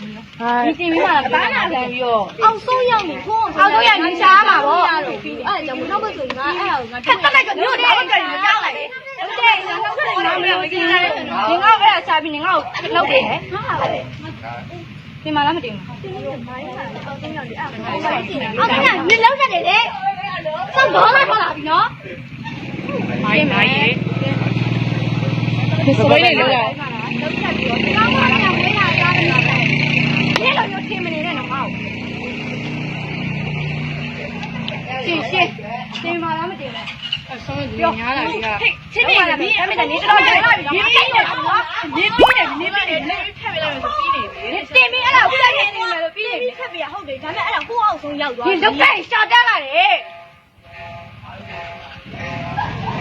你是闽南人，闽南人哟。哦，苏阳明土，苏阳明乡嘛，不？哎，怎么那么重啊？哎呦，他他那个牛的，那个牛的。你熬不了，下边你熬，老弟。你妈那么顶？啊，对呀，你楼下的嘞，上多少那边了？哎呀妈耶！你是不是楼下？င်ပါလားမတင်လဲအဲ့ဆုံးညားလာပြီကချင်းနေမိအမေကနေတော့ပြောလိုက်ပြီနေနေနေနေနေနေနေထပ်ပြလာလို့ပြီးနေပြီတင်ပြီးအဲ့လောက်ဥလိုက်နေတယ်လို့ပြီးနေပြီထပ်ပြရဟုတ်တယ်ဒါပေမဲ့အဲ့လောက်ကိုအောက်ဆုံးရောက်သွားတယ်ဒီတော့ပဲရှာတက်လာတယ်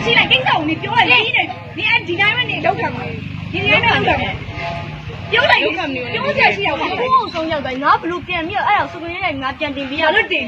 ရှိလိုက်ကိန်းကောင်နေပြောလိုက်ပြီးနေနေအဲ့ဒီတိုင်းပဲနေလောက်ခံမှာဒီနေရာနဲ့လောက်ခံမှာပြောလိုက်လောက်ခံနေတယ်ပြောချက်ရှိရအောင်ကိုအောက်ဆုံးရောက်သွားငါဘလို့ပြန်ပြီးအဲ့လောက်စုပြင်းလိုက်ငါပြန်တင်ပြီးရအောင်ဘလို့တင်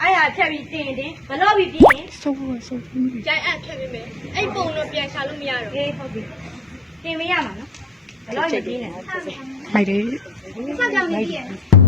အဲ့ဟာဖြတ်ပြီးတင်တယ်မလို့ပြီးပြင်းဆုံးဆုံးပြီးကြိုင်အပ်ဖြတ်ပြီးမယ်အဲ့ပုံတော့ပြန်ရှာလို့မရတော့ဟေးဟုတ်ပြီတင်မရမှာနော်ဘယ်တော့ပြင်းလဲဟိုက်တယ်ဆက်ကြောင်ကြီးရဲ့